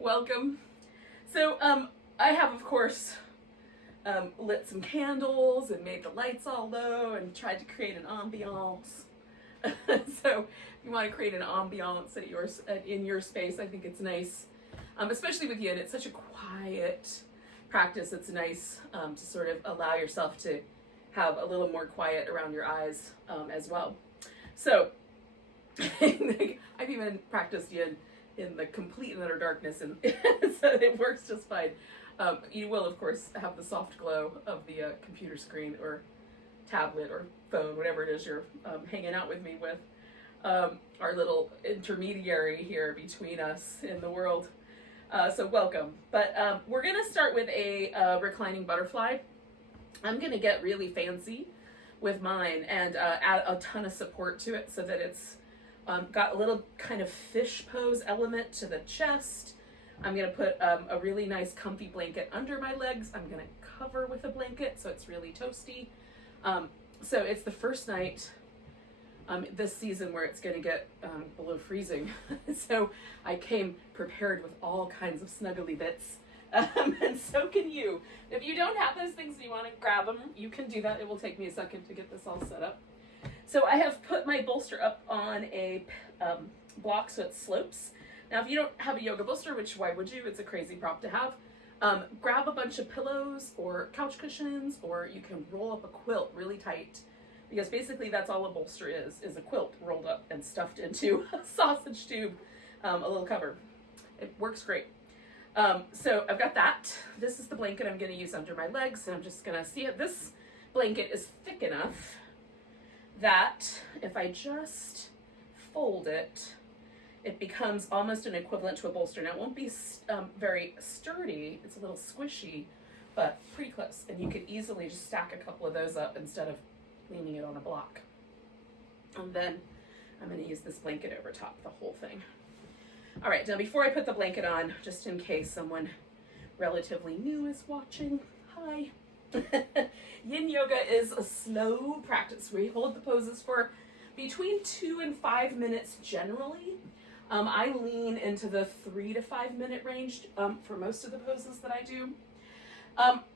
Welcome. So I have, of course, lit some candles and made the lights all low and tried to create an ambiance. So if you want to create an ambiance in your space, I think it's nice, especially with yin. It's such a quiet practice. It's nice to sort of allow yourself to have a little more quiet around your eyes as well. So I've even practiced yin in the complete and utter darkness, and so it works just fine. You will, of course, have the soft glow of the computer screen or tablet or phone, whatever it is you're hanging out with me with, our little intermediary here between us in the world. So welcome. But we're going to start with a reclining butterfly. I'm going to get really fancy with mine and add a ton of support to it so that it's got a little kind of fish pose element to the chest. I'm going to put a really nice comfy blanket under my legs. I'm going to cover with a blanket so it's really toasty. So it's the first night this season where it's going to get below freezing. So I came prepared with all kinds of snuggly bits. And so can you. If you don't have those things and you want to grab them, you can do that. It will take me a second to get this all set up. So I have put my bolster up on a block so it slopes. Now, if you don't have a yoga bolster, which why would you? It's a crazy prop to have. Grab a bunch of pillows or couch cushions, or you can roll up a quilt really tight, because basically that's all a bolster is a quilt rolled up and stuffed into a sausage tube, a little cover. It works great. So I've got that. This is the blanket I'm going to use under my legs, and I'm just going to see it. This blanket is thick enough that if I just fold it, it becomes almost an equivalent to a bolster. Now, it won't be very sturdy. It's a little squishy, but pretty close. And you could easily just stack a couple of those up instead of leaning it on a block. And then I'm going to use this blanket over top the whole thing. All right, now before I put the blanket on, just in case someone relatively new is watching, hi. Yin yoga is a slow practice. We hold the poses for between 2 and 5 minutes generally. I lean into the 3 to 5 minute range for most of the poses that I do.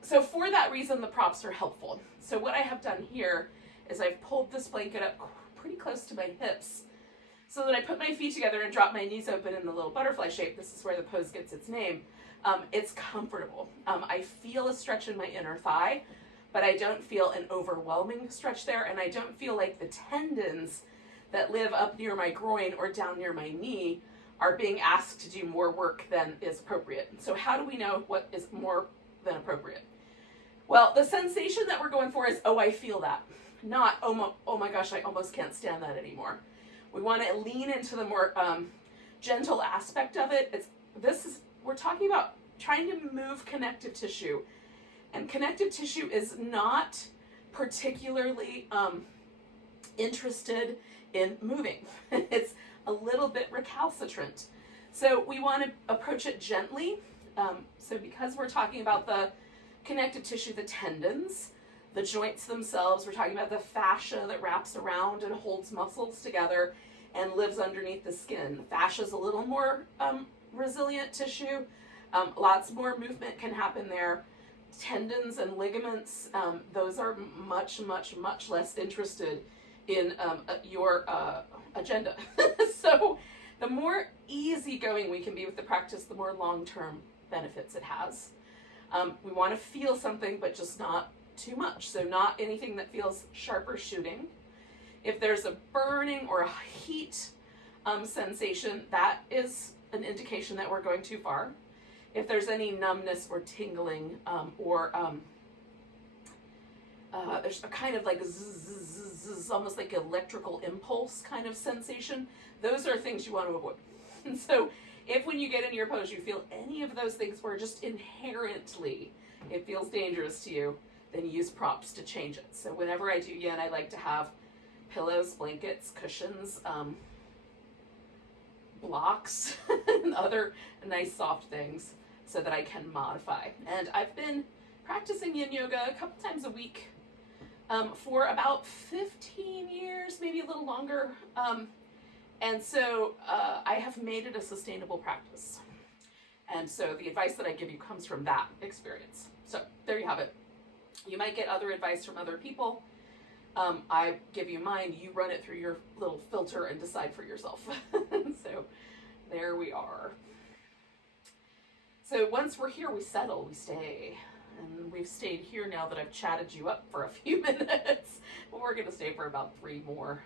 So for that reason, the props are helpful. So what I have done here is I've pulled this blanket up pretty close to my hips so that I put my feet together and drop my knees open in the little butterfly shape. This is where the pose gets its name. It's comfortable. I feel a stretch in my inner thigh, but I don't feel an overwhelming stretch there, and I don't feel like the tendons that live up near my groin or down near my knee are being asked to do more work than is appropriate. So how do we know what is more than appropriate? Well, the sensation that we're going for is, oh, I feel that. Not, oh my gosh, I almost can't stand that anymore. We want to lean into the more gentle aspect of it. We're talking about trying to move connective tissue. And connective tissue is not particularly interested in moving. It's a little bit recalcitrant. So we want to approach it gently. So because we're talking about the connective tissue, the tendons, the joints themselves, we're talking about the fascia that wraps around and holds muscles together and lives underneath the skin. Fascia is a little more resilient tissue. Lots more movement can happen there. Tendons and ligaments, those are much, much, much less interested in your agenda. So the more easygoing we can be with the practice, the more long-term benefits it has. We want to feel something, but just not too much. So not anything that feels sharp or shooting. If there's a burning or a heat sensation, that is an indication that we're going too far. If there's any numbness or tingling or there's a kind of like zzz, almost like electrical impulse kind of sensation, those are things you want to avoid. And so if when you get in your pose you feel any of those things where just inherently it feels dangerous to you, then use props to change it. So whenever I do yin, I like to have pillows, blankets, cushions, blocks, and other nice soft things so that I can modify. And I've been practicing yin yoga a couple times a week for about 15 years, maybe a little longer. And so I have made it a sustainable practice. And so the advice that I give you comes from that experience. So there you have it. You might get other advice from other people. I give you mine, you run it through your little filter and decide for yourself. So there we are. So once we're here, we settle, we stay. And we've stayed here now that I've chatted you up for a few minutes. But we're going to stay for about 3 more.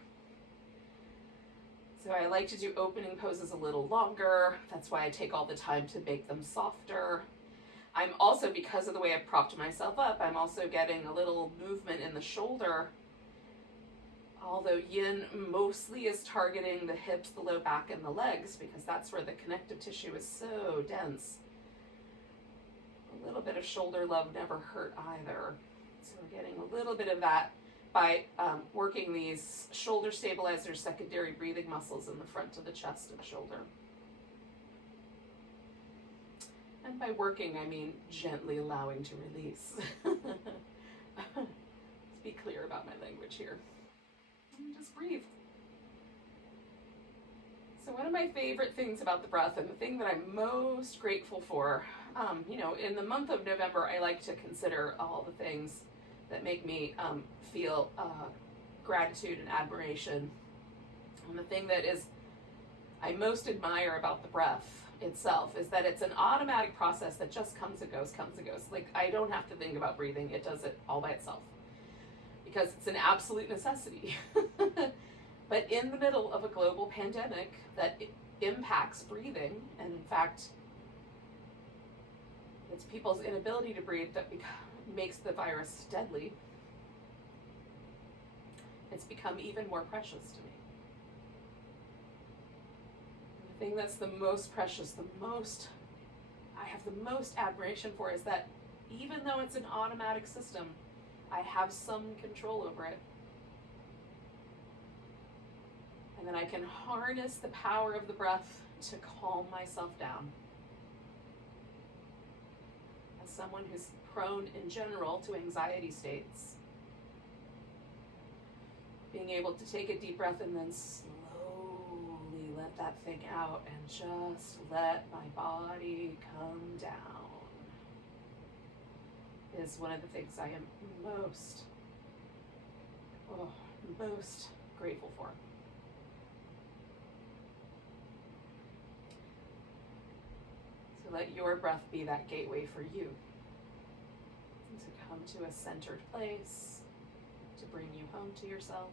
So I like to do opening poses a little longer. That's why I take all the time to make them softer. I'm also, because of the way I propped myself up, I'm also getting a little movement in the shoulder. Although yin mostly is targeting the hips, the low back, and the legs, because that's where the connective tissue is so dense. A little bit of shoulder love never hurt either. So we're getting a little bit of that by working these shoulder stabilizers, secondary breathing muscles in the front of the chest and shoulder. And by working, I mean gently allowing to release. Let's be clear about my language here. And just breathe. So one of my favorite things about the breath, and the thing that I'm most grateful for, in the month of November, I like to consider all the things that make me feel gratitude and admiration. And the thing that I most admire about the breath itself is that it's an automatic process that just comes and goes. Like, I don't have to think about breathing. It does it all by itself because it's an absolute necessity. But in the middle of a global pandemic that impacts breathing, and in fact, it's people's inability to breathe that makes the virus deadly, it's become even more precious to me. The thing that's the most precious, I have the most admiration for, is that even though it's an automatic system, I have some control over it. And then I can harness the power of the breath to calm myself down. As someone who's prone in general to anxiety states, being able to take a deep breath and then slowly let that thing out and just let my body come down is one of the things I am most grateful for. So let your breath be that gateway for you to come to a centered place, to bring you home to yourself.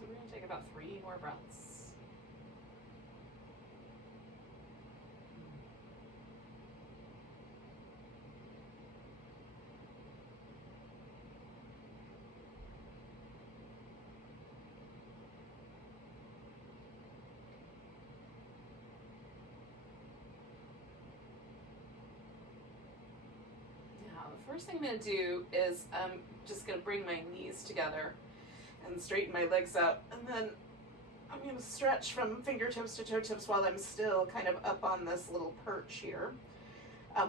We're going to take about 3 more breaths. Now, the first thing I'm going to do is I'm just going to bring my knees together and straighten my legs out, and then I'm going to stretch from fingertips to toe tips while I'm still kind of up on this little perch here.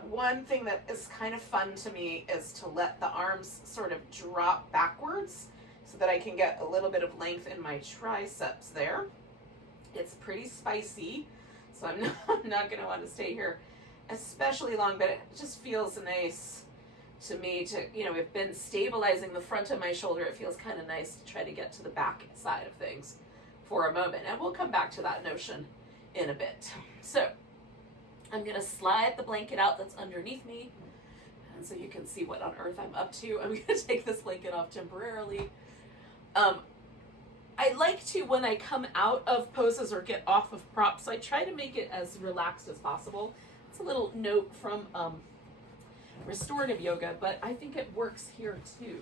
One thing that is kind of fun to me is to let the arms sort of drop backwards so that I can get a little bit of length in my triceps there. It's pretty spicy, so I'm not going to want to stay here especially long, but it just feels nice to me to, we've been stabilizing the front of my shoulder. It feels kind of nice to try to get to the back side of things for a moment. And we'll come back to that notion in a bit. So I'm going to slide the blanket out that's underneath me. And so you can see what on earth I'm up to. I'm going to take this blanket off temporarily. I like to, when I come out of poses or get off of props, so I try to make it as relaxed as possible. It's a little note from restorative yoga, but I think it works here too,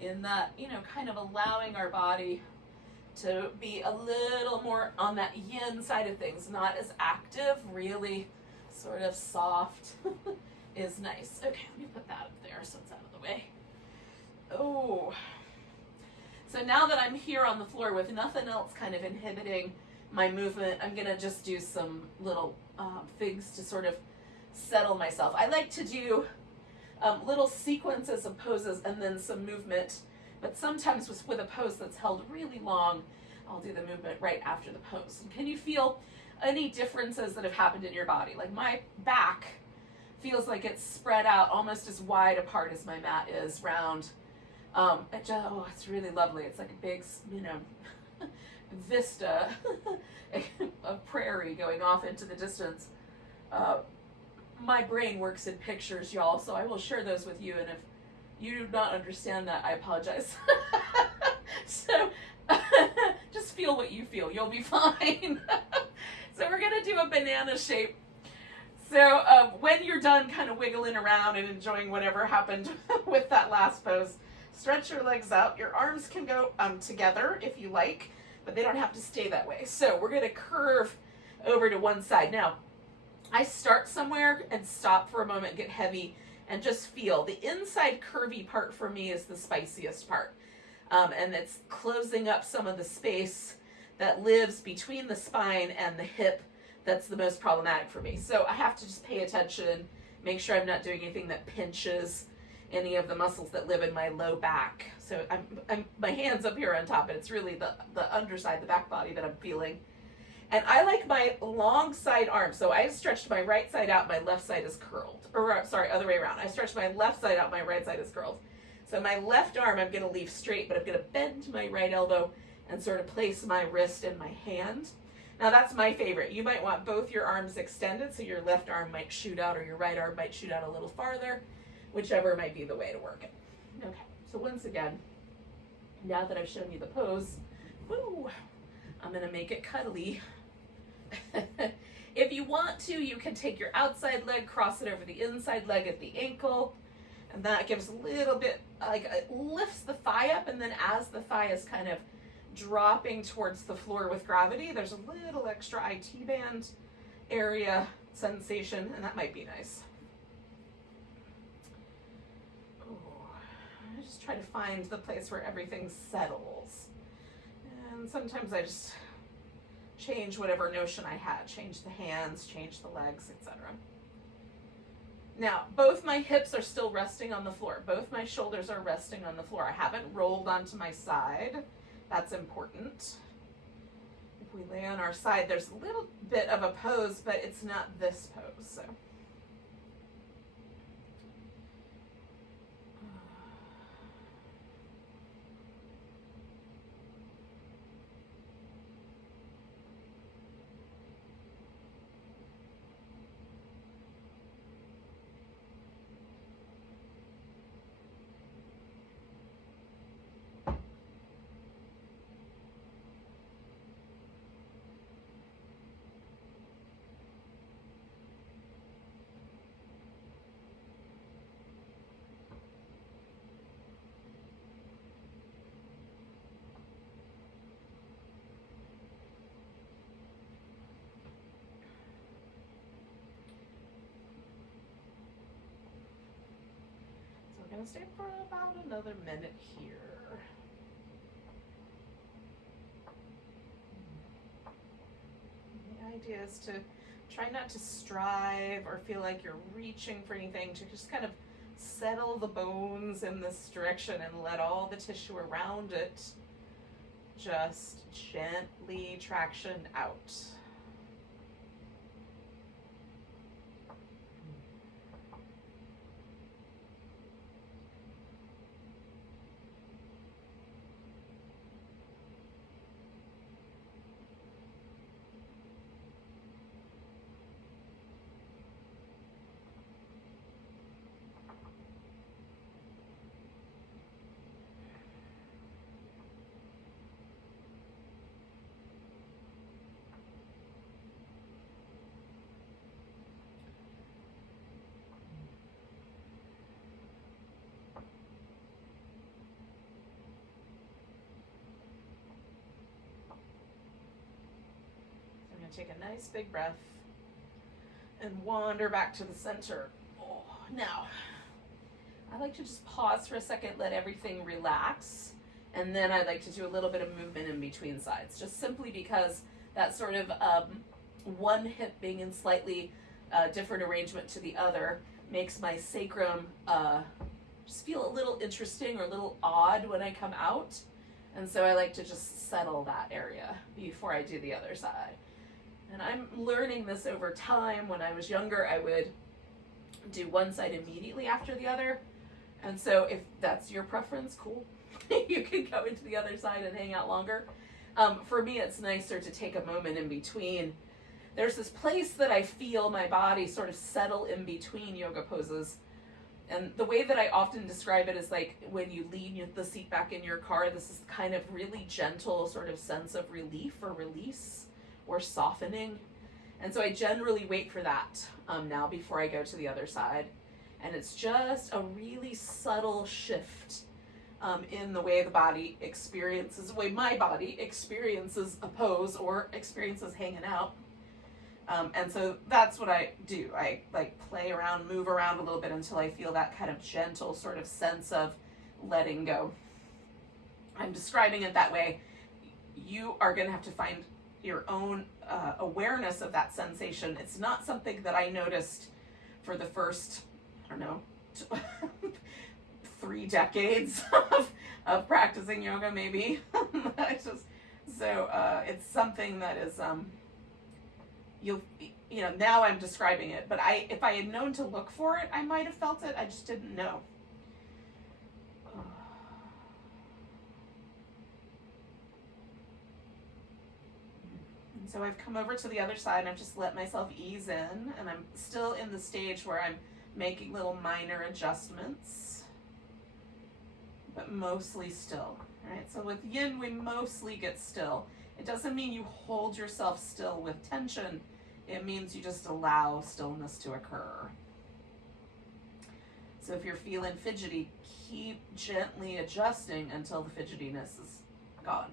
in that, you know, kind of allowing our body to be a little more on that yin side of things, not as active, really sort of soft is nice. Okay, let me put that up there so it's out of the way. Oh, so now that I'm here on the floor with nothing else kind of inhibiting my movement, I'm gonna just do some little things to sort of settle myself. I like to do little sequences of poses and then some movement, but sometimes with a pose that's held really long, I'll do the movement right after the pose. And can you feel any differences that have happened in your body? Like my back feels like it's spread out almost as wide apart as my mat is round. It's really lovely. It's like a big, you know, vista of prairie going off into the distance. My brain works in pictures, y'all, so I will share those with you, and if you do not understand that, I apologize. So just feel what you feel. You'll be fine. So we're going to do a banana shape. So when you're done kind of wiggling around and enjoying whatever happened with that last pose, stretch your legs out. Your arms can go together if you like, but they don't have to stay that way. So we're going to curve over to one side. Now, I start somewhere and stop for a moment, get heavy, and just feel. The inside curvy part for me is the spiciest part. And it's closing up some of the space that lives between the spine and the hip that's the most problematic for me. So I have to just pay attention, make sure I'm not doing anything that pinches any of the muscles that live in my low back. So I'm my hand's up here on top, and it's really the underside, the back body that I'm feeling. And I like my long side arm. So I stretched my right side out, my left side is curled. Or sorry, other way around. I stretched my left side out, my right side is curled. So my left arm I'm going to leave straight, but I'm going to bend my right elbow and sort of place my wrist in my hand. Now that's my favorite. You might want both your arms extended, so your left arm might shoot out or your right arm might shoot out a little farther, whichever might be the way to work it. Okay, so once again, now that I've shown you the pose, I'm going to make it cuddly. If you want to, you can take your outside leg, cross it over the inside leg at the ankle, and that gives a little bit, like it lifts the thigh up, and then as the thigh is kind of dropping towards the floor with gravity, there's a little extra IT band area sensation, and that might be nice. I just try to find the place where everything settles, and sometimes I just change whatever notion I had, change the hands, change the legs, etc. Now, both my hips are still resting on the floor. Both my shoulders are resting on the floor. I haven't rolled onto my side. That's important. If we lay on our side, there's a little bit of a pose, but it's not this pose, so. I'm going to stay for about another minute here. The idea is to try not to strive or feel like you're reaching for anything, to just kind of settle the bones in this direction and let all the tissue around it just gently traction out. take a nice big breath and wander back to the center. Oh, now, I like to just pause for a second, let everything relax, and then I like to do a little bit of movement in between sides, just simply because that sort of one hip being in slightly different arrangement to the other makes my sacrum just feel a little interesting or a little odd when I come out. And so I like to just settle that area before I do the other side. And I'm learning this over time. When I was younger, I would do one side immediately after the other. And so if that's your preference, cool. You can go into the other side and hang out longer. For me, it's nicer to take a moment in between. There's this place that I feel my body sort of settle in between yoga poses. And the way that I often describe it is like when you lean the seat back in your car, this is kind of really gentle sort of sense of relief or release or softening. And so I generally wait for that now before I go to the other side. And it's just a really subtle shift in the way the body experiences, the way my body experiences a pose or experiences hanging out. And so that's what I do. I like play around, move around a little bit until I feel that kind of gentle sort of sense of letting go. I'm describing it that way. You are going to have to find your own awareness of that sensation. It's not something that I noticed for the first, I don't know, 3 decades of practicing yoga, maybe. It's something that is, you know, now I'm describing it, but if I had known to look for it, I might have felt it. I just didn't know. And so I've come over to the other side and I've just let myself ease in, and I'm still in the stage where I'm making little minor adjustments, but mostly still. Right? So with yin, we mostly get still. It doesn't mean you hold yourself still with tension. It means you just allow stillness to occur. So if you're feeling fidgety, keep gently adjusting until the fidgetiness is gone.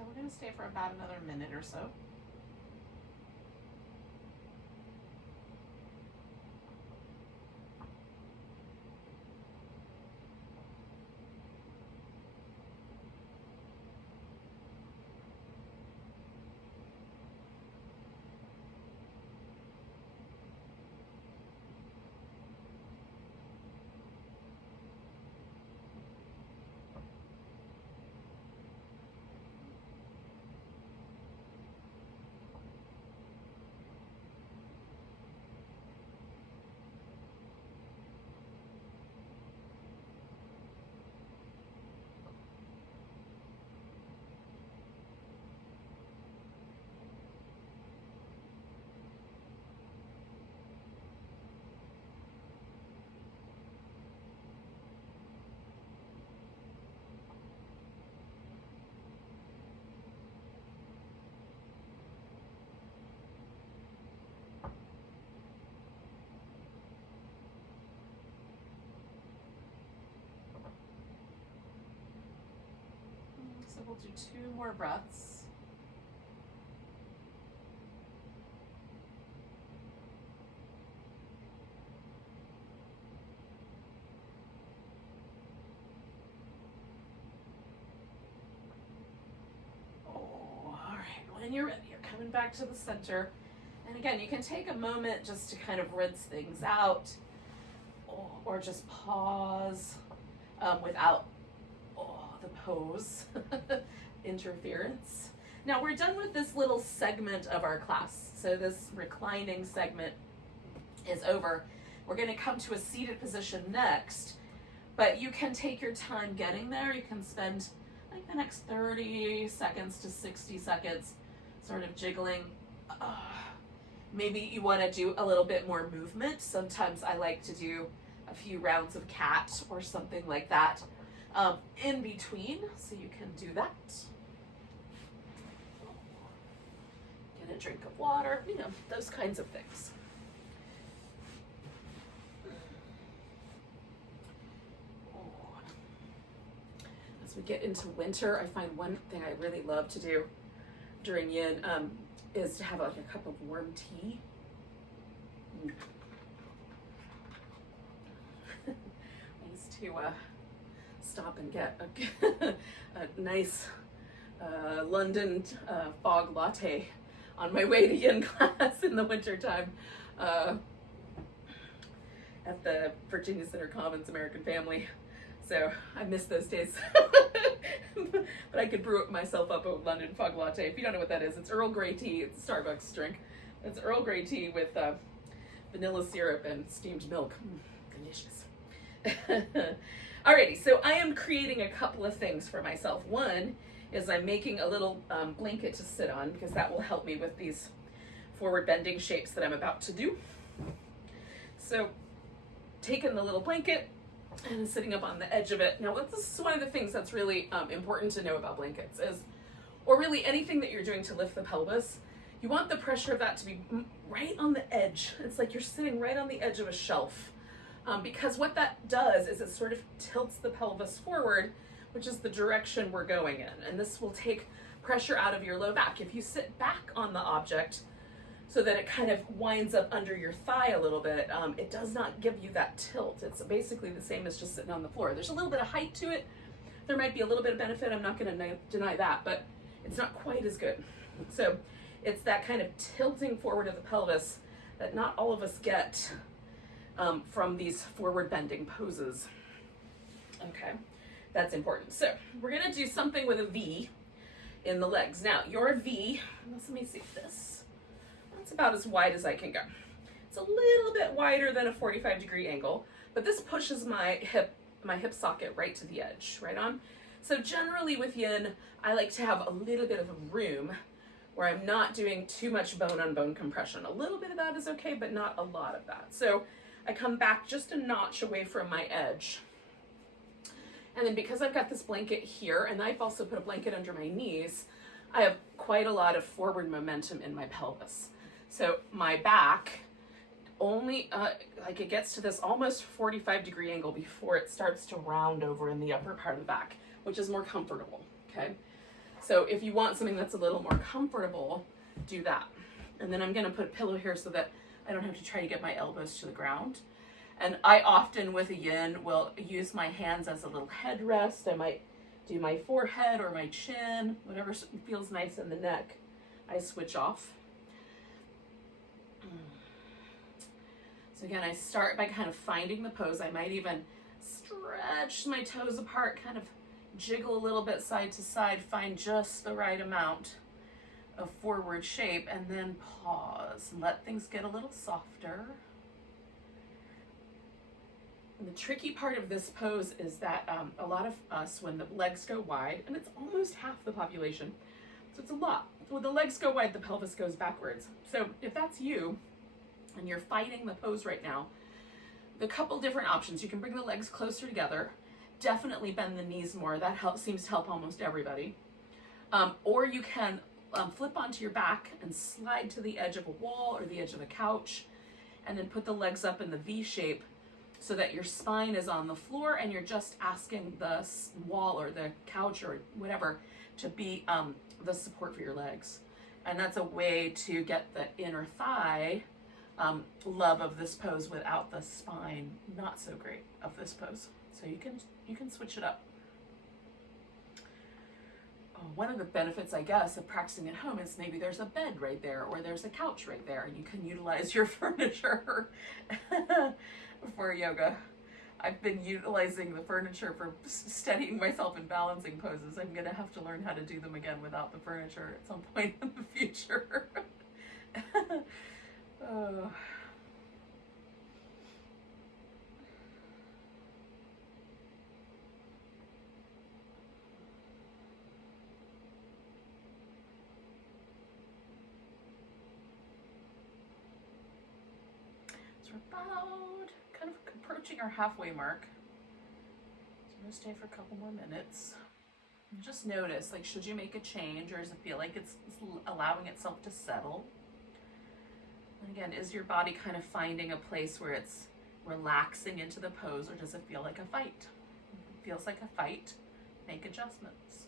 So we're going to stay for about another minute or so. do 2 more breaths. All right, when you're ready, you're coming back to the center. And again, you can take a moment just to kind of rinse things out, or just pause without the pose interference. Now we're done with this little segment of our class. So this reclining segment is over. We're going to come to a seated position next, but you can take your time getting there. You can spend like the next 30 seconds to 60 seconds sort of jiggling. Maybe you want to do a little bit more movement. Sometimes I like to do a few rounds of cat or something like that in between, so you can do that. Get a drink of water, you know, those kinds of things. As we get into winter, I find one thing I really love to do during yin is to have like a cup of warm tea. I used to stop and get a nice London fog latte on my way to yin class in the wintertime at the Virginia Center Commons American Family. So I miss those days. But I could brew myself up a London fog latte. If you don't know what that is, it's Earl Grey tea. It's a Starbucks drink. It's Earl Grey tea with vanilla syrup and steamed milk. Delicious. Alrighty, so I am creating a couple of things for myself. One is I'm making a little blanket to sit on, because that will help me with these forward bending shapes that I'm about to do. So taking the little blanket and sitting up on the edge of it. Now, this is one of the things that's really important to know about blankets is, or really anything that you're doing to lift the pelvis, you want the pressure of that to be right on the edge. It's like you're sitting right on the edge of a shelf. Because what that does is it sort of tilts the pelvis forward, which is the direction we're going in. And this will take pressure out of your low back. If you sit back on the object so that it kind of winds up under your thigh a little bit, it does not give you that tilt. It's basically the same as just sitting on the floor. There's a little bit of height to it. There might be a little bit of benefit. I'm not going to deny that, but it's not quite as good. So it's that kind of tilting forward of the pelvis that not all of us get from these forward bending poses. Okay, that's important. So we're going to do something with a V in the legs. Now, your V, let me see this. That's about as wide as I can go. It's a little bit wider than a 45-degree angle, but this pushes my hip socket right to the edge, right on. So generally with yin, I like to have a little bit of a room where I'm not doing too much bone-on-bone compression. A little bit of that is okay, but not a lot of that. So I come back just a notch away from my edge. And then because I've got this blanket here, and I've also put a blanket under my knees, I have quite a lot of forward momentum in my pelvis. So my back only, like it gets to this almost 45-degree angle before it starts to round over in the upper part of the back, which is more comfortable, okay? So if you want something that's a little more comfortable, do that. And then I'm gonna put a pillow here so that I don't have to try to get my elbows to the ground. And I often, with a yin, will use my hands as a little headrest. I might do my forehead or my chin, whatever feels nice in the neck. I switch off. So again, I start by kind of finding the pose. I might even stretch my toes apart, kind of jiggle a little bit side to side, find just the right amount of forward shape, and then pause and let things get a little softer. And the tricky part of this pose is that a lot of us, when the legs go wide, and it's almost half the population, so it's a lot. When the legs go wide, the pelvis goes backwards. So if that's you, and you're fighting the pose right now, the couple different options. You can bring the legs closer together, definitely bend the knees more. That seems to help almost everybody. Or you can flip onto your back and slide to the edge of a wall or the edge of a couch, and then put the legs up in the V shape so that your spine is on the floor and you're just asking the wall or the couch or whatever to be the support for your legs. And that's a way to get the inner thigh love of this pose without the spine not so great of this pose. So you can switch it up. One of the benefits, I guess, of practicing at home is maybe there's a bed right there or there's a couch right there and you can utilize your furniture for yoga. I've been utilizing the furniture for steadying myself in balancing poses. I'm going to have to learn how to do them again without the furniture at some point in the future. Oh. So we're about kind of approaching our halfway mark. So I'm going to stay for a couple more minutes. And just notice, like, should you make a change or does it feel like it's allowing itself to settle? And again, is your body kind of finding a place where it's relaxing into the pose, or does it feel like a fight? If it feels like a fight, make adjustments.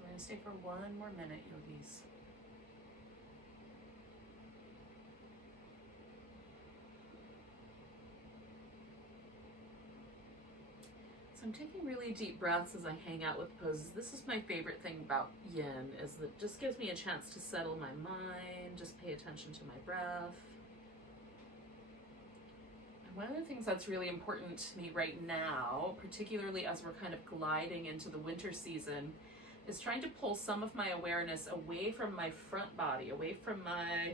We're going to stay for one more minute, yogis. So I'm taking really deep breaths as I hang out with poses. This is my favorite thing about yin, is that it just gives me a chance to settle my mind, just pay attention to my breath. And one of the things that's really important to me right now, particularly as we're kind of gliding into the winter season, is trying to pull some of my awareness away from my front body, away from my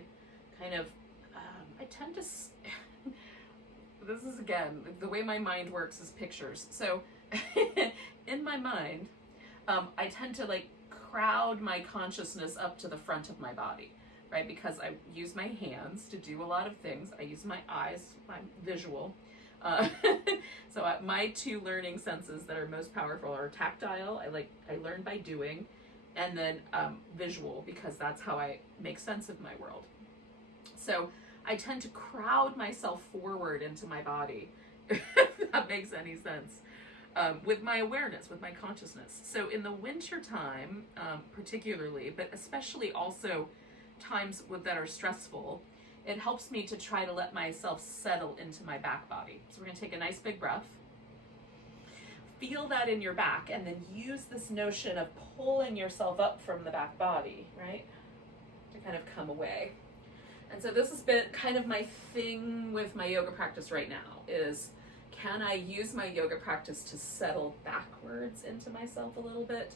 kind of, I tend to, this is again, the way my mind works is pictures. So in my mind, I tend to like crowd my consciousness up to the front of my body, right? Because I use my hands to do a lot of things. I use my eyes, I'm visual. So my two learning senses that are most powerful are tactile, I learn by doing, and then visual, because that's how I make sense of my world. So I tend to crowd myself forward into my body, if that makes any sense, with my awareness, with my consciousness. So in the winter time, particularly, but especially also times that are stressful, it helps me to try to let myself settle into my back body. So we're going to take a nice big breath. Feel that in your back, and then use this notion of pulling yourself up from the back body, right? To kind of come away. And so this has been kind of my thing with my yoga practice right now is, can I use my yoga practice to settle backwards into myself a little bit?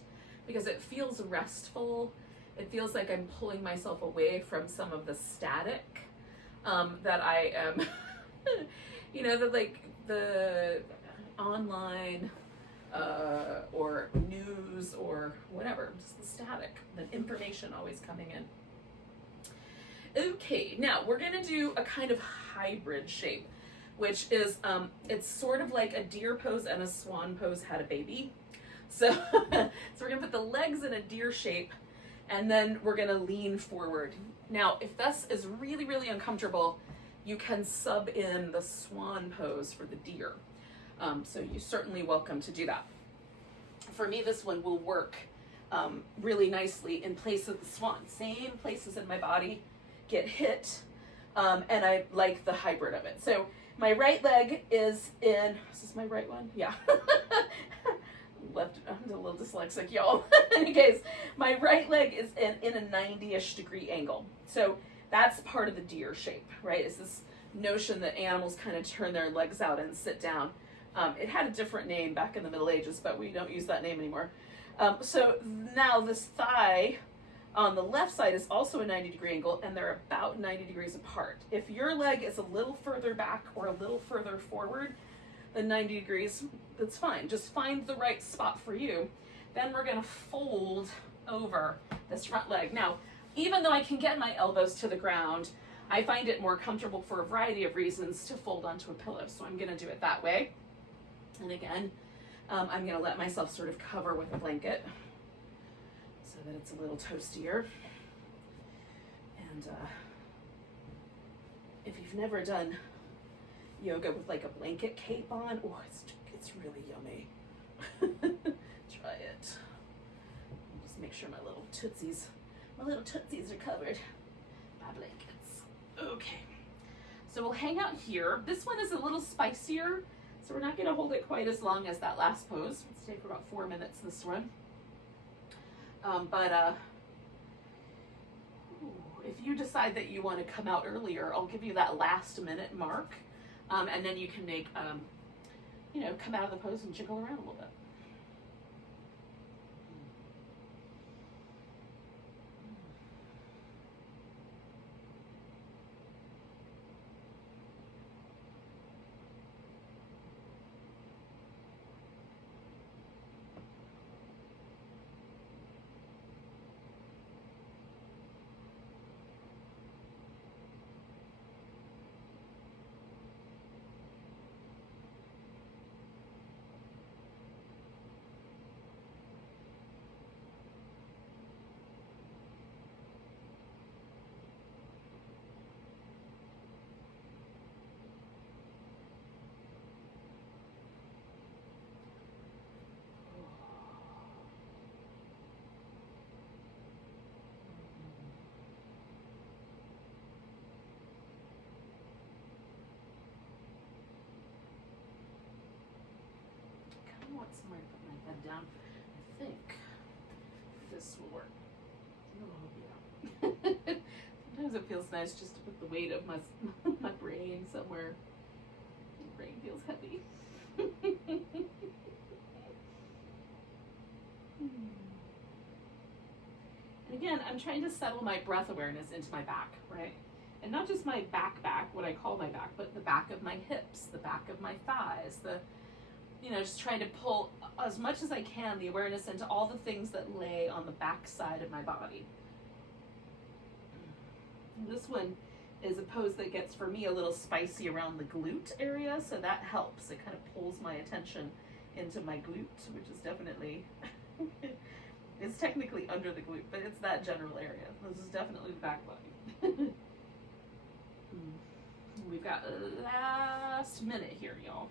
Because it feels restful. It feels like I'm pulling myself away from some of the static that I am, you know, the online or news or whatever, just the static, the information always coming in. Okay, now we're gonna do a kind of hybrid shape, which is, it's sort of like a deer pose and a swan pose had a baby. So, so we're gonna put the legs in a deer shape, and then we're gonna lean forward. Now, if this is really, really uncomfortable, you can sub in the swan pose for the deer. So you're certainly welcome to do that. For me, this one will work really nicely in place of the swan. Same places in my body get hit, and I like the hybrid of it. So my right leg is in, is this my right one? Yeah. Left, I'm a little dyslexic, y'all. In any case, my right leg is in a 90-ish degree angle. So that's part of the deer shape, right? It's this notion that animals kind of turn their legs out and sit down. It had a different name back in the Middle Ages, but we don't use that name anymore. So now this thigh on the left side is also a 90-degree angle, and they're about 90 degrees apart. If your leg is a little further back or a little further forward than 90 degrees, that's fine. Just find the right spot for you. Then we're gonna fold over this front leg. Now, even though I can get my elbows to the ground, I find it more comfortable for a variety of reasons to fold onto a pillow, so I'm gonna do it that way. And again, I'm gonna let myself sort of cover with a blanket so that it's a little toastier. And if you've never done yoga with like a blanket cape on, oh, it's really yummy. Try it. Just make sure my little tootsies are covered by blankets. Okay, so we'll hang out here. This one is a little spicier, so we're not going to hold it quite as long as that last pose. Let's stay for about 4 minutes this one. If you decide that you want to come out earlier, I'll give you that last minute mark, and then you can make, you know, come out of the pose and jiggle around a little bit. Somewhere to put my head down. I think this will work. Oh yeah. Sometimes it feels nice just to put the weight of my brain somewhere. My brain feels heavy. And again, I'm trying to settle my breath awareness into my back, right? And not just my back, what I call my back, but the back of my hips, the back of my thighs, you know, just trying to pull as much as I can the awareness into all the things that lay on the back side of my body. And this one is a pose that gets, for me, a little spicy around the glute area, so that helps. It kind of pulls my attention into my glute, which is definitely, it's technically under the glute, but it's that general area. This is definitely the back body. We've got a last minute here, y'all.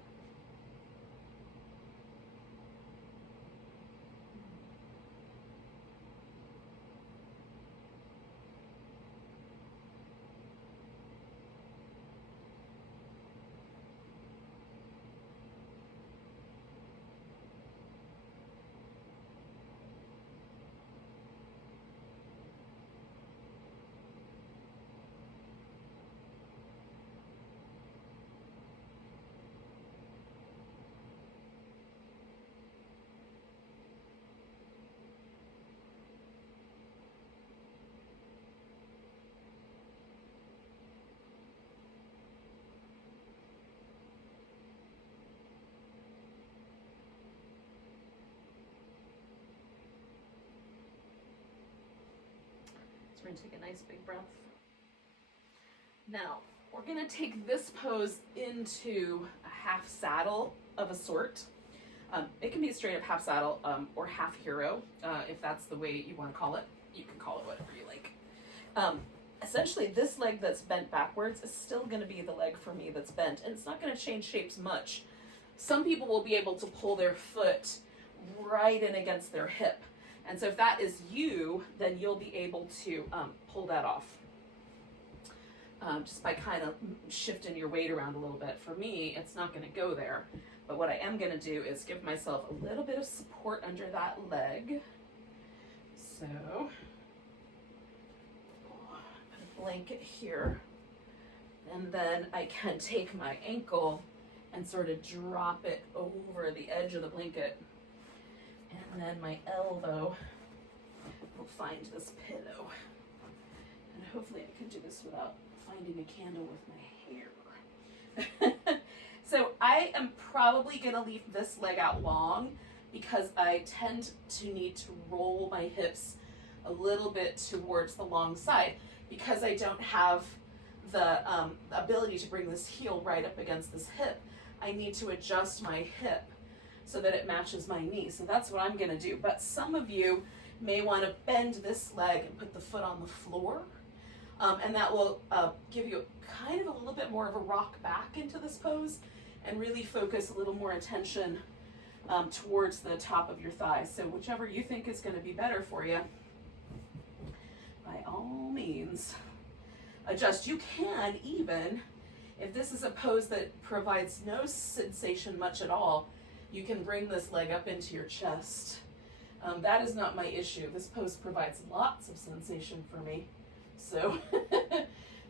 and take a nice big breath. Now, we're gonna take this pose into a half saddle of a sort. It can be a straight up half saddle or half hero, if that's the way you want to call it. You can call it whatever you like. Essentially, this leg that's bent backwards is still going to be the leg for me that's bent, and it's not going to change shapes much. Some people will be able to pull their foot right in against their hip. And so if that is you, then you'll be able to pull that off. Just by kind of shifting your weight around a little bit. For me, it's not going to go there. But what I am going to do is give myself a little bit of support under that leg. So, put a blanket here. And then I can take my ankle and sort of drop it over the edge of the blanket. And then my elbow will find this pillow. And hopefully I can do this without finding a candle with my hair. So I am probably going to leave this leg out long because I tend to need to roll my hips a little bit towards the long side because I don't have the ability to bring this heel right up against this hip. I need to adjust my hip so that it matches my knee. So that's what I'm going to do. But some of you may want to bend this leg and put the foot on the floor. And that will give you kind of a little bit more of a rock back into this pose and really focus a little more attention towards the top of your thighs. So whichever you think is going to be better for you, by all means, adjust. You can even, if this is a pose that provides no sensation much at all, you can bring this leg up into your chest. That is not my issue. This pose provides lots of sensation for me. So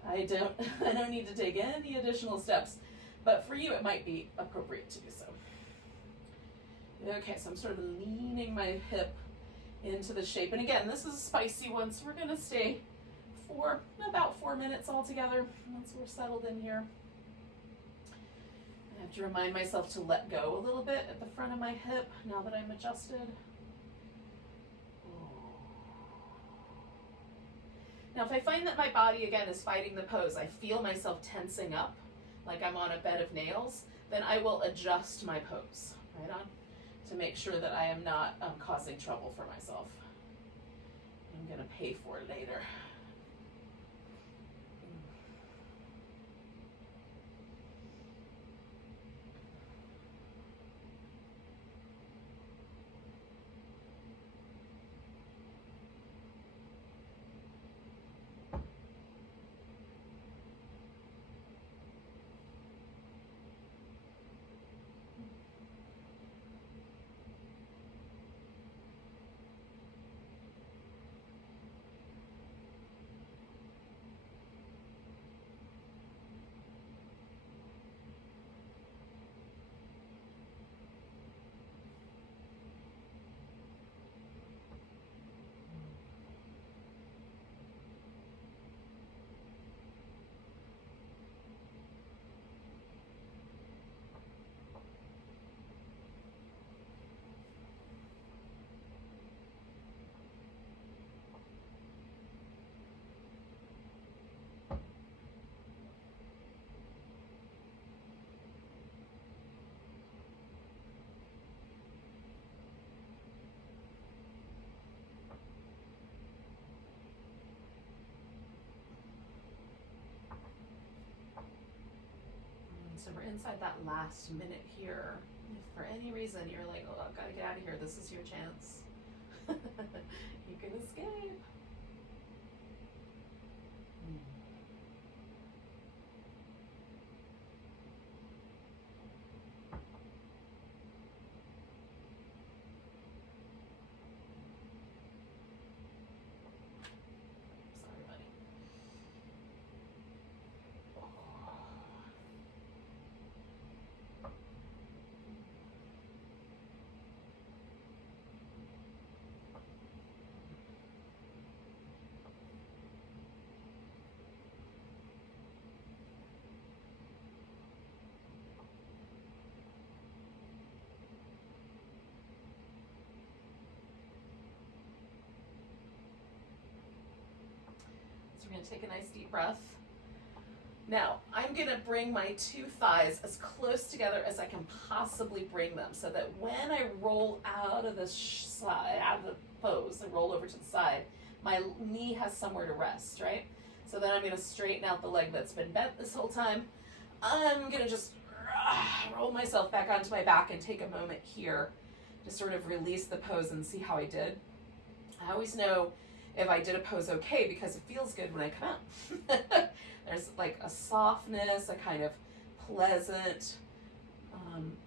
I don't need to take any additional steps, but for you it might be appropriate to do so. Okay, so I'm sort of leaning my hip into the shape. And again, this is a spicy one, so we're gonna stay for about 4 minutes altogether once we're settled in here. I have to remind myself to let go a little bit at the front of my hip now that I'm adjusted. Now, if I find that my body, again, is fighting the pose, I feel myself tensing up, like I'm on a bed of nails, then I will adjust my pose, right on, to make sure that I am not causing trouble for myself. I'm going to pay for it later. So we're inside that last minute here. If for any reason you're like, oh, I've got to get out of here, this is your chance. You can escape. Sorry, buddy. I'm going to take a nice deep breath. Now, I'm going to bring my two thighs as close together as I can possibly bring them so that when I roll out of the side, out of the pose, and roll over to the side, my knee has somewhere to rest, right? So then I'm going to straighten out the leg that's been bent this whole time. I'm going to just roll myself back onto my back and take a moment here to sort of release the pose and see how I did. I always know if I did a pose okay because it feels good when I come out. There's like a softness, a kind of pleasant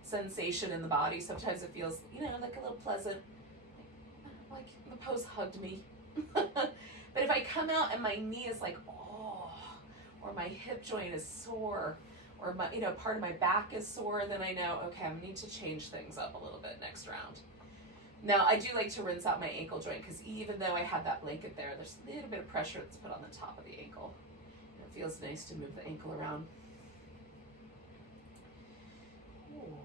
sensation in the body. Sometimes it feels, like a little pleasant, like the pose hugged me. But if I come out and my knee is like, oh, or my hip joint is sore, or my, part of my back is sore, then I know, okay, I need to change things up a little bit next round. Now, I do like to rinse out my ankle joint because even though I had that blanket there, there's a little bit of pressure that's put on the top of the ankle. It feels nice to move the ankle around. Ooh.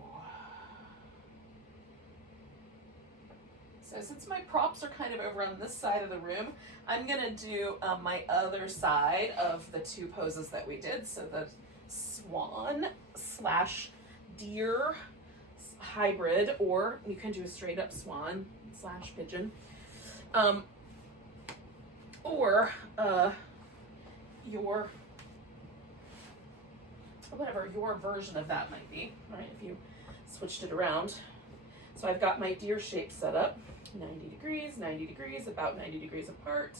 So since my props are kind of over on this side of the room, I'm going to do my other side of the two poses that we did. So the swan / deer hybrid, or you can do a straight up swan / pigeon, or your whatever your version of that might be, right? If you switched it around. So I've got my deer shape set up, 90 degrees, about 90 degrees apart.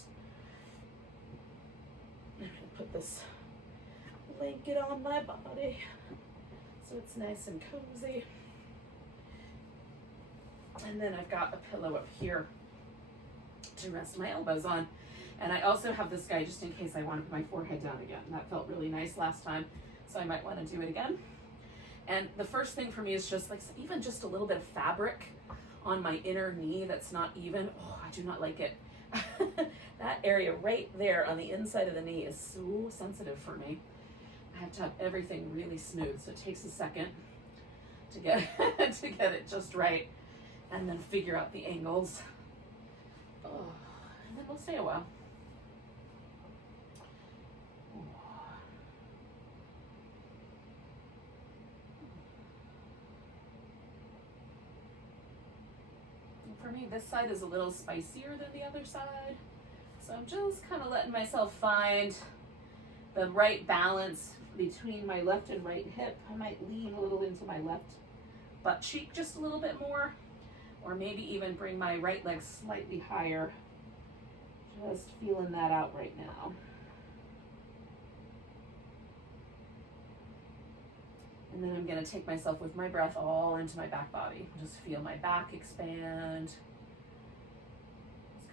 I'm going to put this blanket on my body so it's nice and cozy. And then I've got a pillow up here to rest my elbows on. And I also have this guy just in case I want to put my forehead down again. That felt really nice last time, so I might want to do it again. And the first thing for me is just like even just a little bit of fabric on my inner knee that's not even. Oh, I do not like it. That area right there on the inside of the knee is so sensitive for me. I have to have everything really smooth, so it takes a second to get to get it just right, and then figure out the angles. Oh, and then we'll stay a while. For me, this side is a little spicier than the other side. So I'm just kind of letting myself find the right balance between my left and right hip. I might lean a little into my left butt cheek just a little bit more, or maybe even bring my right leg slightly higher. Just feeling that out right now. And then I'm going to take myself with my breath all into my back body. Just feel my back expand. Just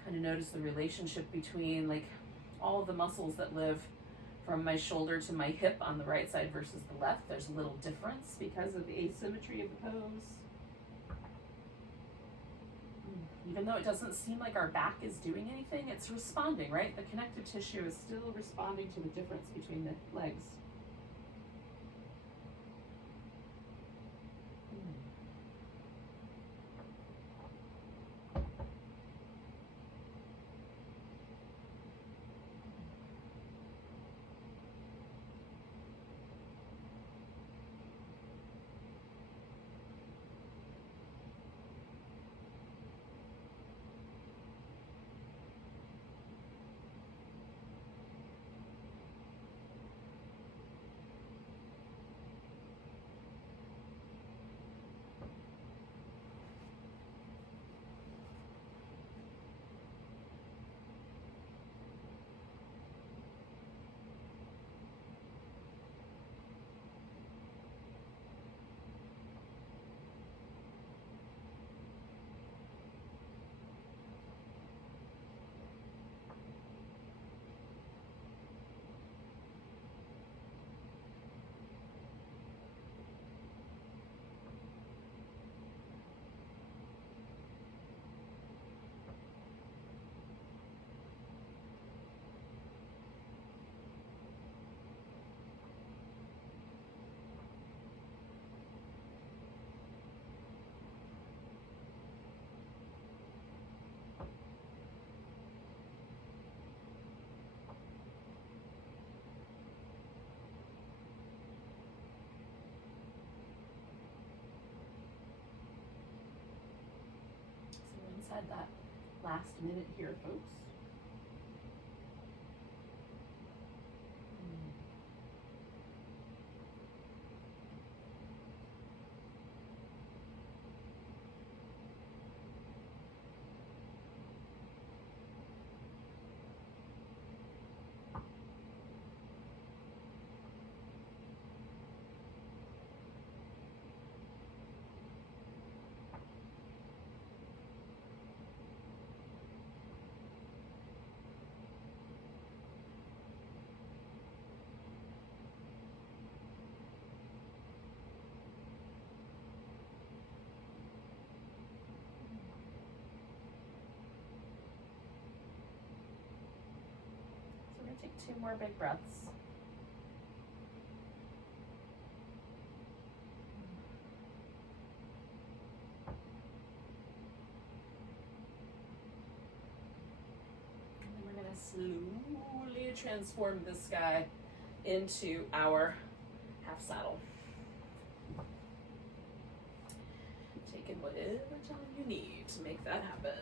kind of notice the relationship between like all of the muscles that live from my shoulder to my hip on the right side versus the left. There's a little difference because of the asymmetry of the pose. Even though it doesn't seem like our back is doing anything, it's responding, right? The connective tissue is still responding to the difference between the legs. inside that last minute here, folks. Take 2 more big breaths. And then we're going to slowly transform this guy into our half saddle. Taking whatever time you need to make that happen.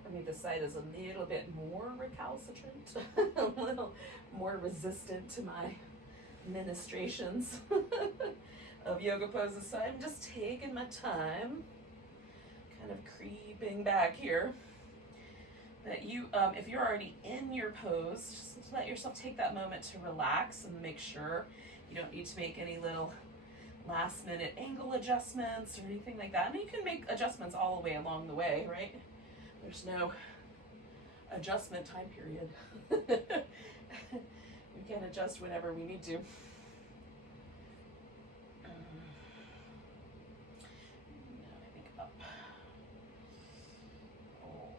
I mean, this side is a little bit more recalcitrant, a little more resistant to my ministrations of yoga poses. So I'm just taking my time, kind of creeping back here. But you, if you're already in your pose, just let yourself take that moment to relax and make sure you don't need to make any little last minute angle adjustments or anything like that. I mean, you can make adjustments all the way along the way, right? There's no adjustment time period. We can adjust whenever we need to. Now I think up. Oh.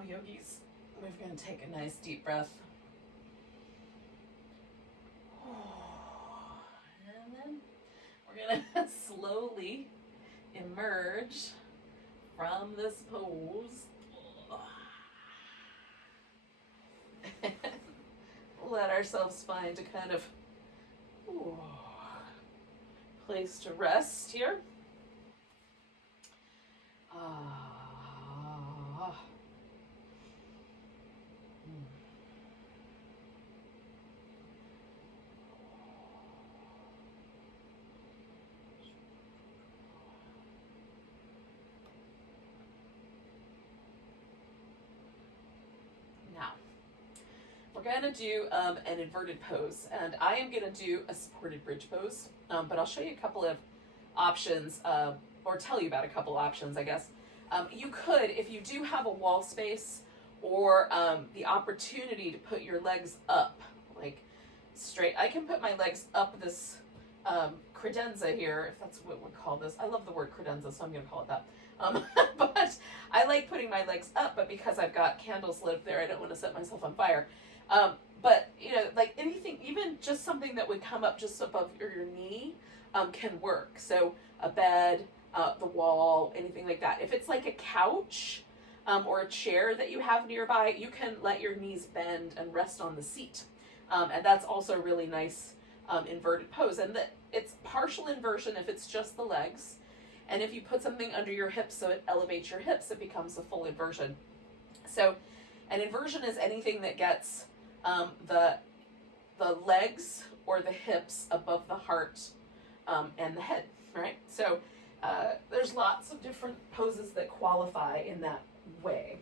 now, yogis, we're going to take a nice deep breath. And then we're going to slowly emerge from this pose. Let ourselves find a kind of place to rest here. Now, we're going to do an inverted pose, and I am going to do a supported bridge pose, but I'll show you a couple of options, or tell you about a couple options, I guess. You could, if you do have a wall space or the opportunity to put your legs up, like straight. I can put my legs up this credenza here, if that's what we call this. I love the word credenza, so I'm going to call it that. But I like putting my legs up, but because I've got candles lit up there, I don't want to set myself on fire. But, you know, like anything, even just something that would come up just above your knee can work. So a bed, the wall, anything like that. If it's like a couch or a chair that you have nearby, you can let your knees bend and rest on the seat. And that's also a really nice inverted pose. And it's partial inversion if it's just the legs. And if you put something under your hips so it elevates your hips, it becomes a full inversion. So an inversion is anything that gets the legs or the hips above the heart and the head, right? So there's lots of different poses that qualify in that way.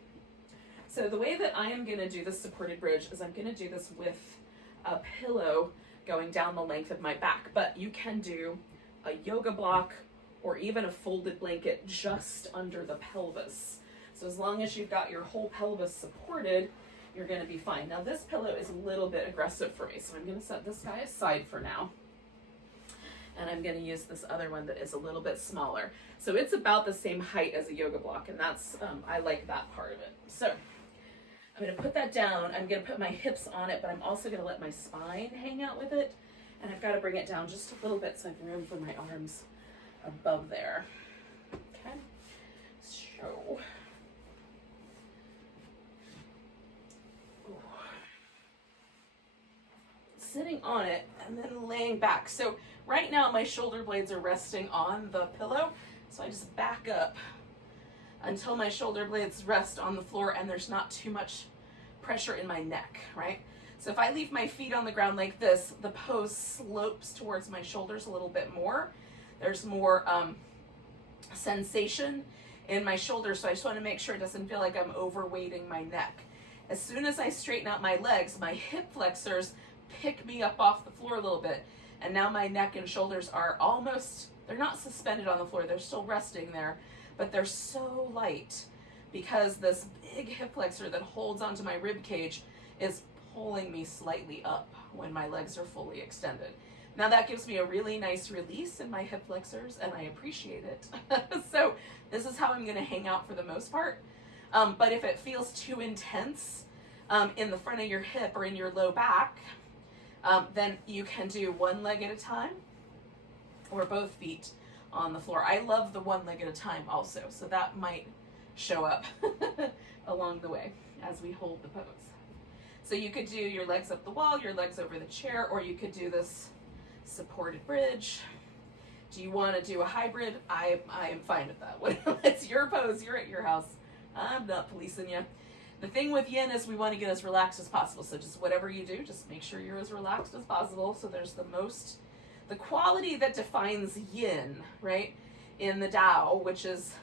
So the way that I am going to do this supported bridge is I'm going to do this with a pillow going down the length of my back, but you can do a yoga block or even a folded blanket just under the pelvis. So as long as you've got your whole pelvis supported, you're going to be fine. Now this pillow is a little bit aggressive for me, so I'm going to set this guy aside for now. And I'm going to use this other one that is a little bit smaller. So it's about the same height as a yoga block, and that's, I like that part of it. So I'm going to put that down. I'm going to put my hips on it, but I'm also going to let my spine hang out with it. And I've got to bring it down just a little bit so I have room for my arms above there. Okay. So. Sitting on it and then laying back. So right now my shoulder blades are resting on the pillow. So I just back up until my shoulder blades rest on the floor and there's not too much pressure in my neck, right? So if I leave my feet on the ground like this, the pose slopes towards my shoulders a little bit more. There's more sensation in my shoulders, so I just want to make sure it doesn't feel like I'm overweighting my neck. As soon as I straighten out my legs, my hip flexors pick me up off the floor a little bit, and now my neck and shoulders are almost, they're not suspended on the floor, they're still resting there, but they're so light because this big hip flexor that holds onto my rib cage is pulling me slightly up when my legs are fully extended. Now that gives me a really nice release in my hip flexors, and I appreciate it. So this is how I'm going to hang out for the most part. But if it feels too intense in the front of your hip or in your low back, then you can do one leg at a time or both feet on the floor. I love the one leg at a time also, so that might show up along the way as we hold the pose. So you could do your legs up the wall, your legs over the chair, or you could do this supported bridge. Do you want to do a hybrid? I am fine with that. It's your pose, you're at your house. I'm not policing you. The thing with yin is we want to get as relaxed as possible. So just whatever you do, just make sure you're as relaxed as possible. So there's the quality that defines yin, right? In the Tao, which is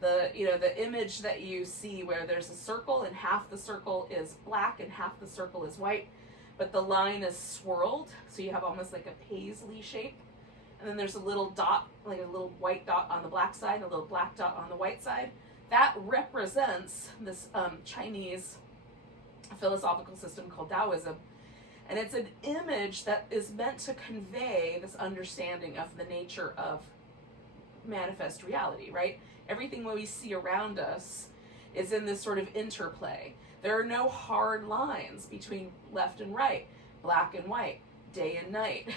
the image that you see where there's a circle and half the circle is black and half the circle is white, but the line is swirled. So you have almost like a paisley shape. And then there's a little dot, like a little white dot on the black side, a little black dot on the white side. That represents this Chinese philosophical system called Taoism. And it's an image that is meant to convey this understanding of the nature of manifest reality, right? Everything we see around us is in this sort of interplay. There are no hard lines between left and right, black and white, day and night,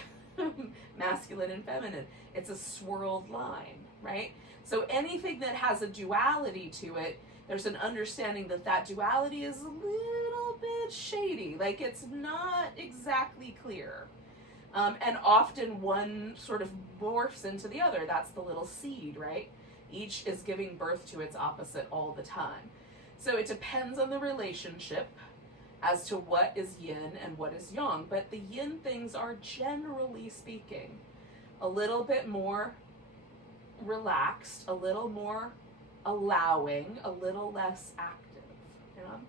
masculine and feminine. It's a swirled line, right? So anything that has a duality to it, there's an understanding that that duality is a little bit shady, like it's not exactly clear. And often one sort of morphs into the other. That's the little seed, right? Each is giving birth to its opposite all the time. So it depends on the relationship as to what is yin and what is yang. But the yin things are, generally speaking, a little bit more relaxed, a little more allowing, a little less active. You know?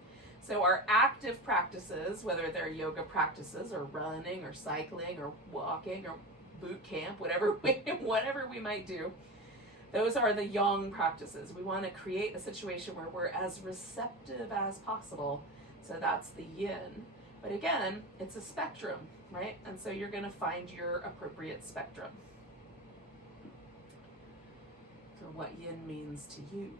So our active practices, whether they're yoga practices or running or cycling or walking or boot camp, whatever we might do, those are the yang practices. We want to create a situation where we're as receptive as possible. So that's the yin. But again, it's a spectrum, right? And so you're going to find your appropriate spectrum for what yin means to you.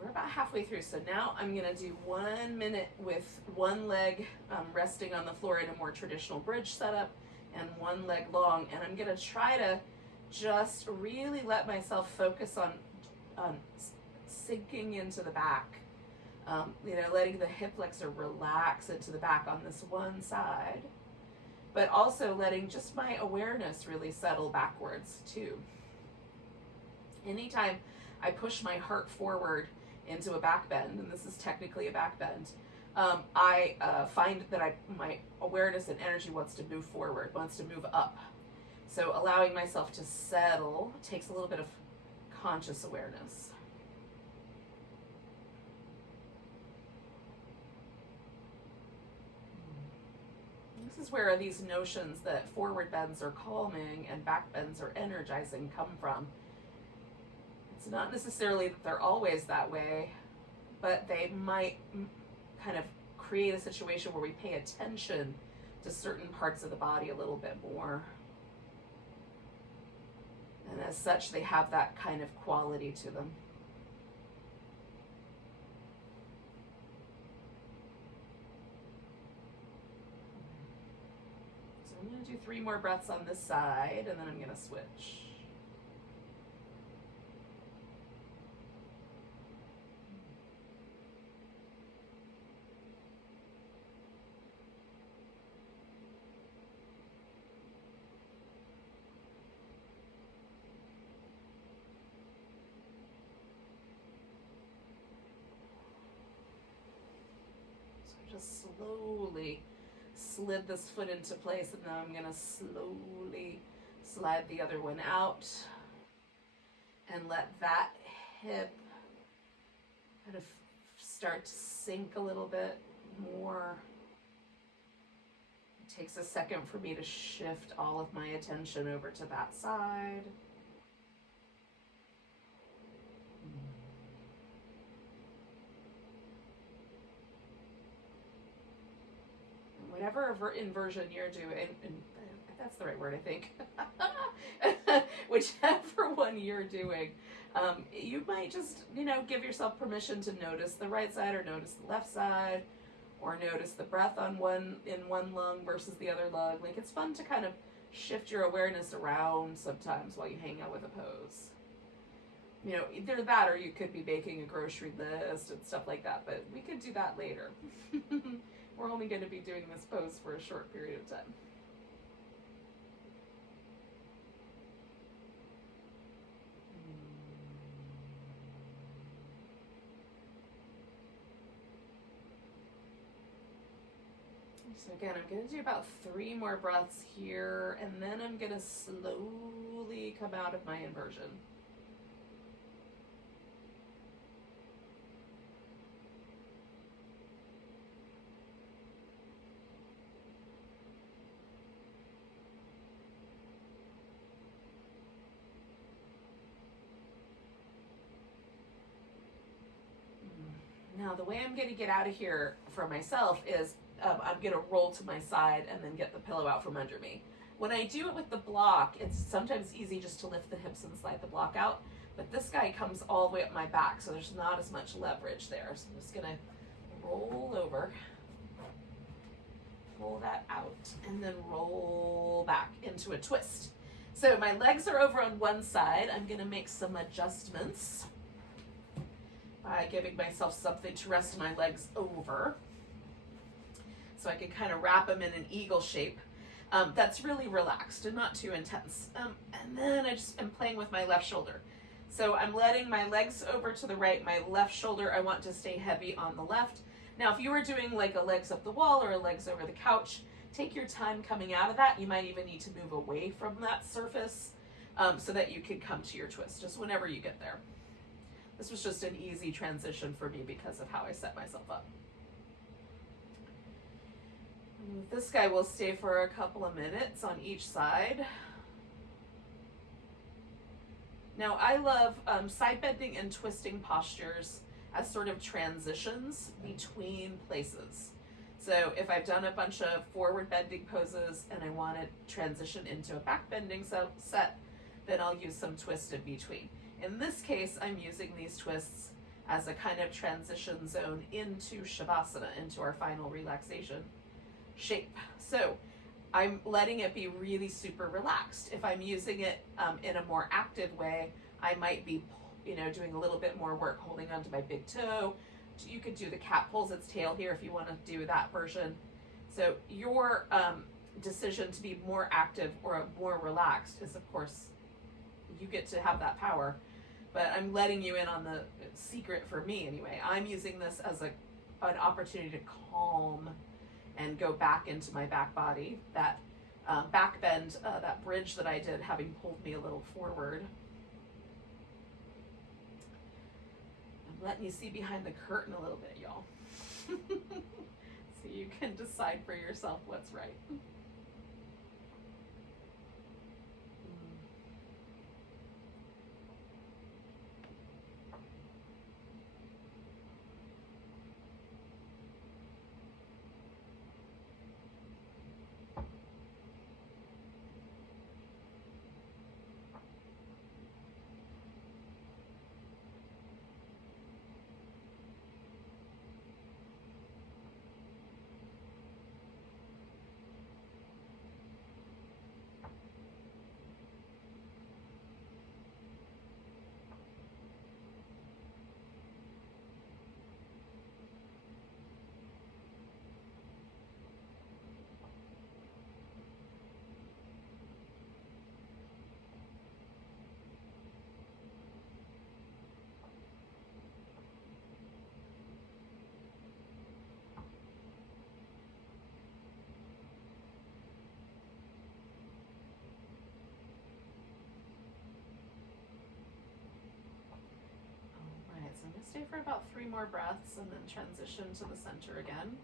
We're about halfway through, so now I'm going to do 1 minute with one leg resting on the floor in a more traditional bridge setup, and one leg long, and I'm going to try to just really let myself focus on sinking into the back, letting the hip flexor relax into the back on this one side, but also letting just my awareness really settle backwards too. Anytime I push my heart forward into a back bend, and this is technically a back bend, I find that my awareness and energy wants to move forward, wants to move up. So allowing myself to settle takes a little bit of conscious awareness. This is where these notions that forward bends are calming and back bends are energizing come from. It's not necessarily that they're always that way, but they might kind of create a situation where we pay attention to certain parts of the body a little bit more. And as such, they have that kind of quality to them. So I'm going to do 3 more breaths on this side, and then I'm going to switch. Just slowly slid this foot into place, and now I'm going to slowly slide the other one out and let that hip kind of start to sink a little bit more. It takes a second for me to shift all of my attention over to that side. Whatever inversion you're doing, and that's the right word, I think, whichever one you're doing, you might just, give yourself permission to notice the right side or notice the left side, or notice the breath in one lung versus the other lung. Like, it's fun to kind of shift your awareness around sometimes while you hang out with a pose. Either that or you could be making a grocery list and stuff like that, but we could do that later. We're only going to be doing this pose for a short period of time. So again, I'm going to do about 3 more breaths here, and then I'm going to slowly come out of my inversion. Now the way I'm going to get out of here for myself is I'm going to roll to my side and then get the pillow out from under me. When I do it with the block, it's sometimes easy just to lift the hips and slide the block out, but this guy comes all the way up my back, so there's not as much leverage there. So I'm just going to roll over, pull that out, and then roll back into a twist. So my legs are over on one side. I'm going to make some adjustments by giving myself something to rest my legs over, so I can kind of wrap them in an eagle shape. That's really relaxed and not too intense. And then I just am playing with my left shoulder. So I'm letting my legs over to the right, my left shoulder, I want to stay heavy on the left. Now, if you were doing like a legs up the wall or a legs over the couch, take your time coming out of that. You might even need to move away from that surface so that you can come to your twist, just whenever you get there. This was just an easy transition for me because of how I set myself up. This guy will stay for a couple of minutes on each side. Now, I love side bending and twisting postures as sort of transitions between places. So if I've done a bunch of forward bending poses and I want to transition into a back bending set, then I'll use some twist in between. In this case, I'm using these twists as a kind of transition zone into Shavasana, into our final relaxation shape. So I'm letting it be really super relaxed. If I'm using it in a more active way, I might be, doing a little bit more work holding onto my big toe. You could do the cat pulls its tail here if you want to do that version. So your decision to be more active or more relaxed is, of course, you get to have that power. But I'm letting you in on the secret for me anyway. I'm using this as an opportunity to calm and go back into my back body. That back bend, that bridge that I did, having pulled me a little forward. I'm letting you see behind the curtain a little bit, y'all. So you can decide for yourself what's right. So I'm going to stay for about 3 more breaths and then transition to the center again.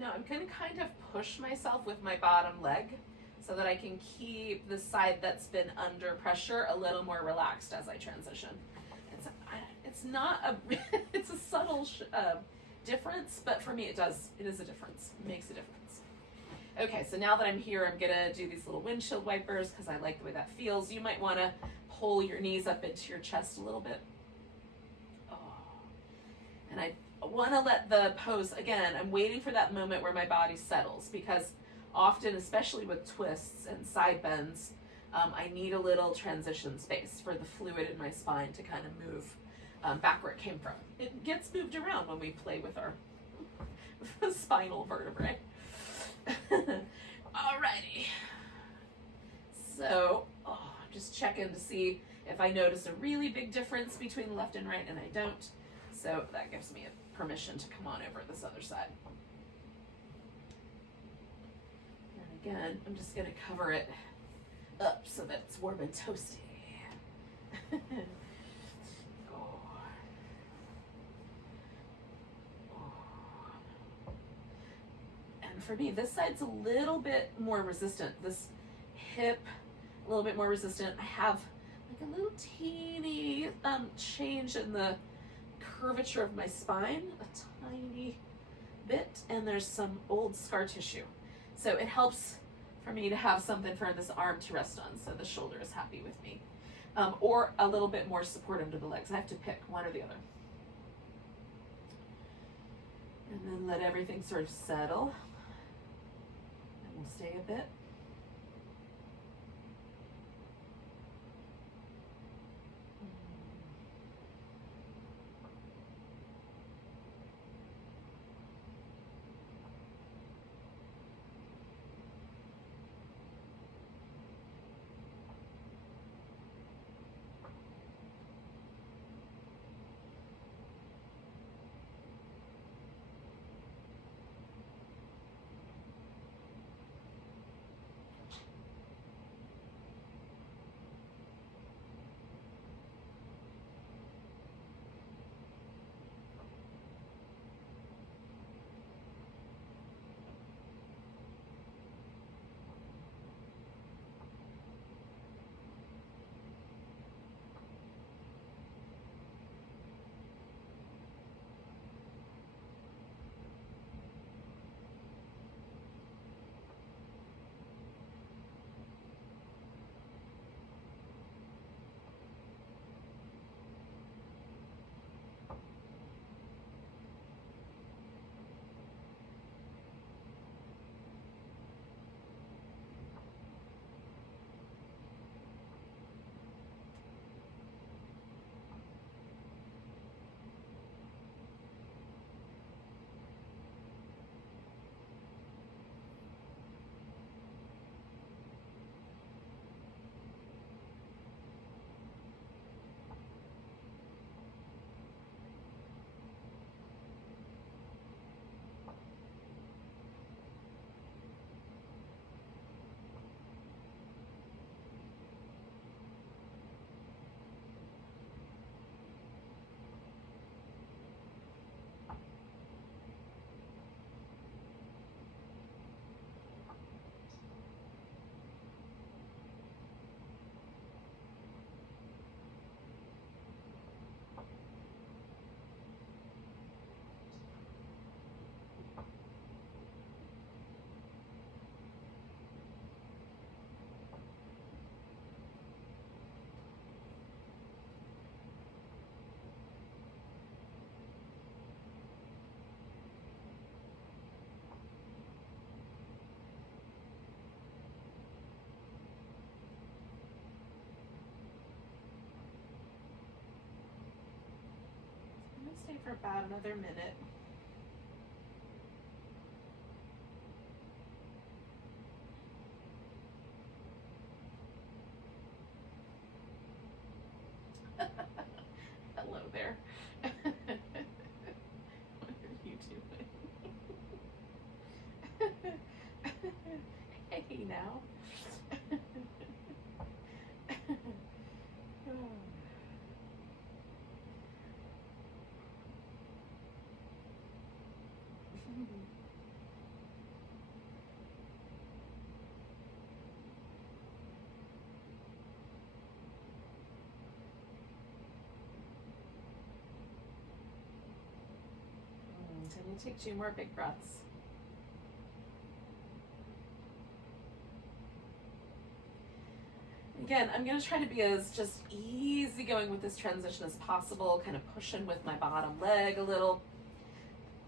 Now I'm going to kind of push myself with my bottom leg so that I can keep the side that's been under pressure a little more relaxed as I transition. It's not a, it's a subtle difference, but for me it is a difference. It makes a difference. Okay, so now that I'm here, I'm gonna do these little windshield wipers because I like the way that feels. You might wanna pull your knees up into your chest a little bit. Oh. And I wanna let the pose, again, I'm waiting for that moment where my body settles, because often, especially with twists and side bends, I need a little transition space for the fluid in my spine to kind of move back where it came from. It gets moved around when we play with our spinal vertebrae. Alrighty. So, just checking to see if I notice a really big difference between left and right, and I don't. So that gives me a permission to come on over this other side. And again, I'm just going to cover it up so that it's warm and toasty. for me, this side's a little bit more resistant. This hip, a little bit more resistant. I have like a little teeny change in the curvature of my spine, a tiny bit, and there's some old scar tissue. So it helps for me to have something for this arm to rest on, so the shoulder is happy with me. Or a little bit more support under the legs. I have to pick one or the other. And then let everything sort of settle. And we'll stay a bit. Stay for about another minute. Hello there. What are you doing? Hey now. So I'm going to take 2 more big breaths. Again, I'm going to try to be as just easygoing with this transition as possible, kind of pushing with my bottom leg a little.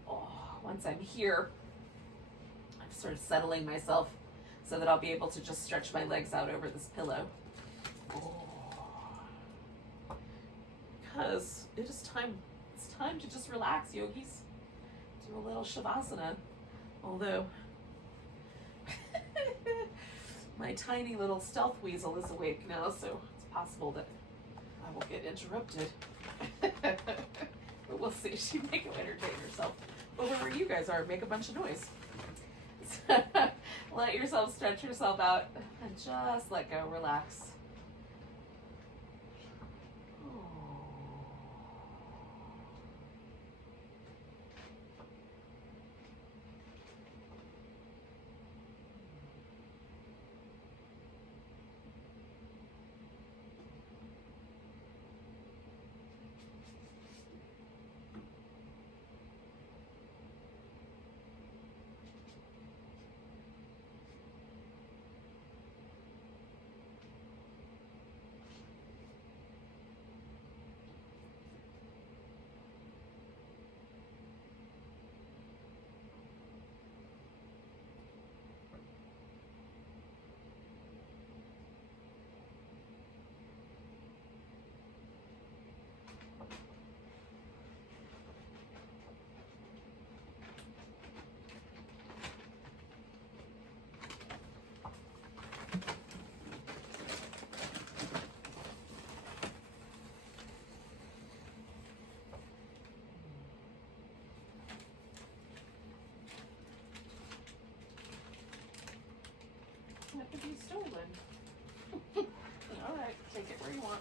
Oh, once I'm here, I'm sort of settling myself so that I'll be able to just stretch my legs out over this pillow. Because it is time, it's time to just relax, yogis. Do a little Shavasana. Although, my tiny little stealth weasel is awake now, so it's possible that I will get interrupted. But we'll see. She may go entertain herself over where you guys are, make a bunch of noise. So, let yourself stretch yourself out and just let go, relax. holding. All right, take it where you want.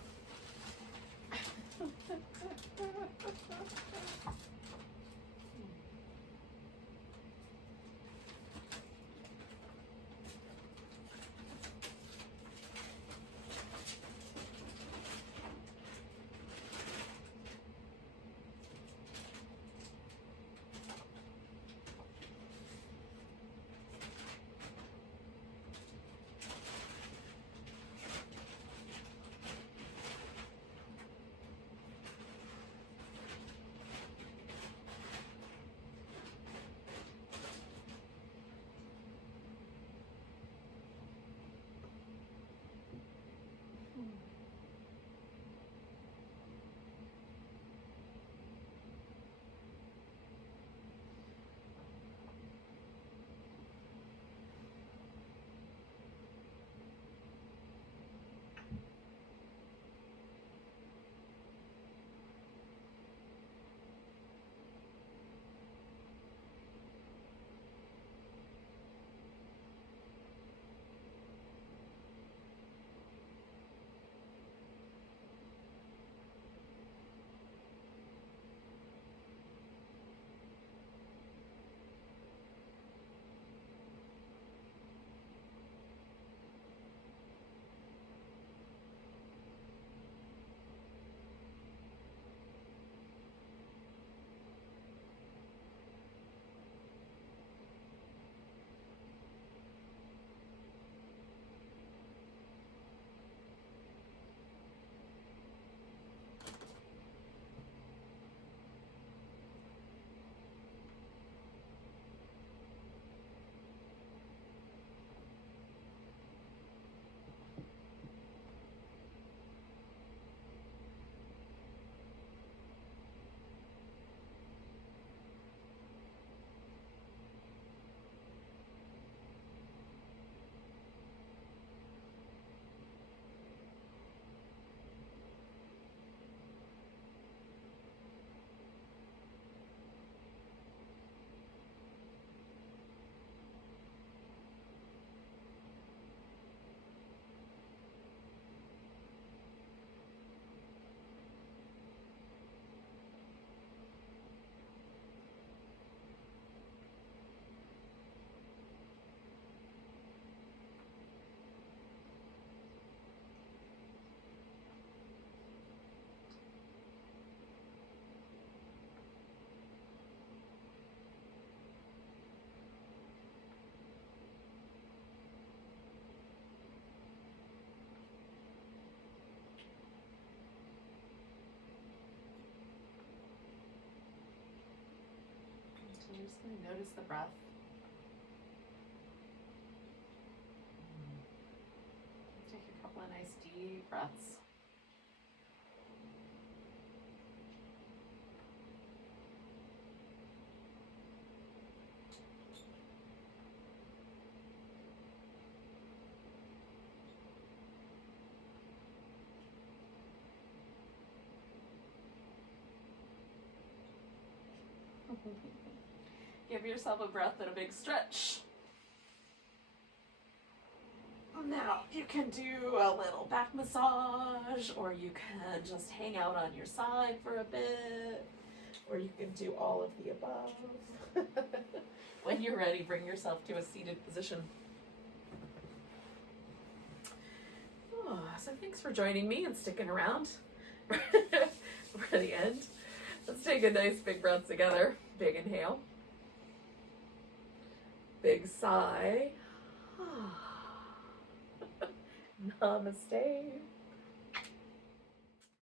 So you're just going to notice the breath. Take a couple of nice deep breaths. Give yourself a breath and a big stretch. Now you can do a little back massage, or you can just hang out on your side for a bit, or you can do all of the above. When you're ready, bring yourself to a seated position. Oh, so thanks for joining me and sticking around for the end. Let's take a nice big breath together. Big inhale. Big sigh. Namaste.